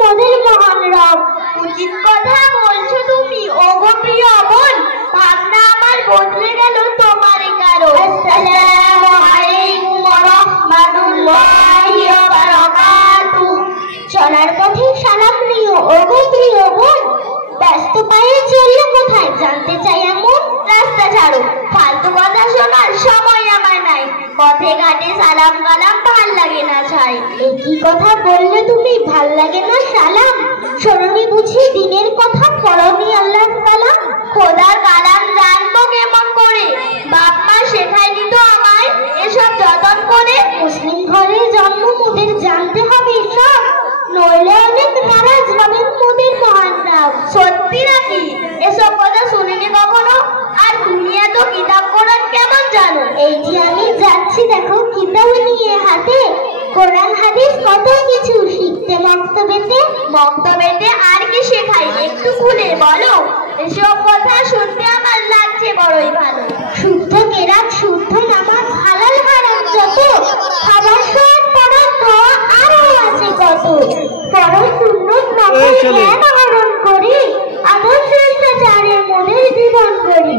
মোদের মহান রব। উচিত কথা বলছো তুমি ওগো প্রিয় বোন, ভাবনা আমার বদলে গেল তোমারই কারণ। আসসালামু আলাইকুম ওয়া রাহমাতুল্লাহি ওয়া বারাকাতুহু। চলার পথে সালাম নিও ওগো প্রিয় বোন, ব্যস্ত পায়ে চললে কোথায় জানতে চাই এমন। রাস্তা ছাড়ো, ফালতু কথা শোনার সময় আমার নাই। পথে ঘাটে সালাম কালাম ভাল লাগে না ছাই। এই কি কথা বললে তুমি, ভাল লাগে না সালাম? শোনোনি বুঝি দিনের কথা, পড়োনি আল্লাহর কালাম? খোদার কালাম জানবো কেমন করে, বাপ মা শেখায়নি তো আমায় এসব যতন করে। মুসলিম ঘরে জন্ম, মোদের জানতে হবে সব, নইলে অনেক নারাজ হবেন মোদের মহান রব। সত্যি নাকি? এসব কথা শুনিনি কখনো। আর তুমি এত কিতাব কোরআন কেমন জানো? এই যে আমি যাচ্ছি দেখো কিতাব নিয়ে হাতে, কোরআন হাদিস কত কিছু শিখতে মক্তবেতে। মক্তবেতে আর কি শেখাই একটু খুলে বলো। এসব কথা শুনতে আমার লাগছে বড়ই ভালো। শুদ্ধ কেরাত, শুদ্ধ নামাজ, হালাল হারাম যত, খাবার সব পড়া দোয়া আরো আছে কত। পড়ো সুন্নত নফল জ্ঞান আহরণ করি, আদর্শ শিষ্টাচারে মোদের জীবন করি।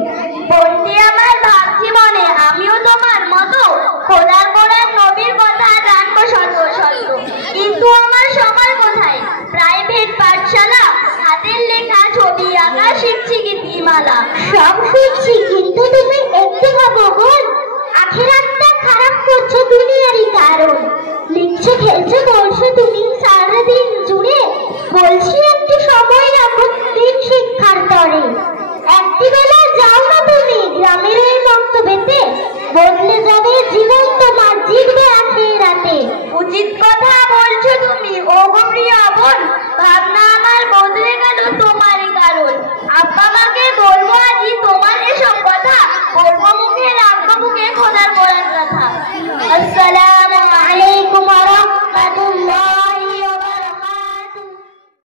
বলতে আমার ভাবছি মনে আমিও তোমার মতো খোদার কোরআন নবীর কথা জানবো শত শত। কিন্তু আমার সময় কোথায়? প্রাইভেট পাঠশালা, হাতের লেখা ছবি আঁকা শিখছি গীতিমালা। সব শিখছি কিন্তু তুমি একটু ভাবো বোন, আখিরাতটা খারাপ করছো দুনিয়ারই কারণ। লিখছো খেলছো বলছো তুমি সারাদিন জুড়ে, বলছি একটু সময় রাখো দিন শিক্ষার তরে। একটি বেলা যাও না তুমি গ্রামের এই মক্তবেতে, বদলে যাবে জীবন তোমার, জিতবে আখিরাতে। উচিত কথা বলছো তুমি ওগো প্রিয় বোন, ভাবনা আমার বদলে গেল তোমারই কারণ। আব্বা মাকে বলবো আজই তোমার এসব কথা, বলবো মুখে রাখবো মুখে খোদার কোরআন কথা। আসসালাম।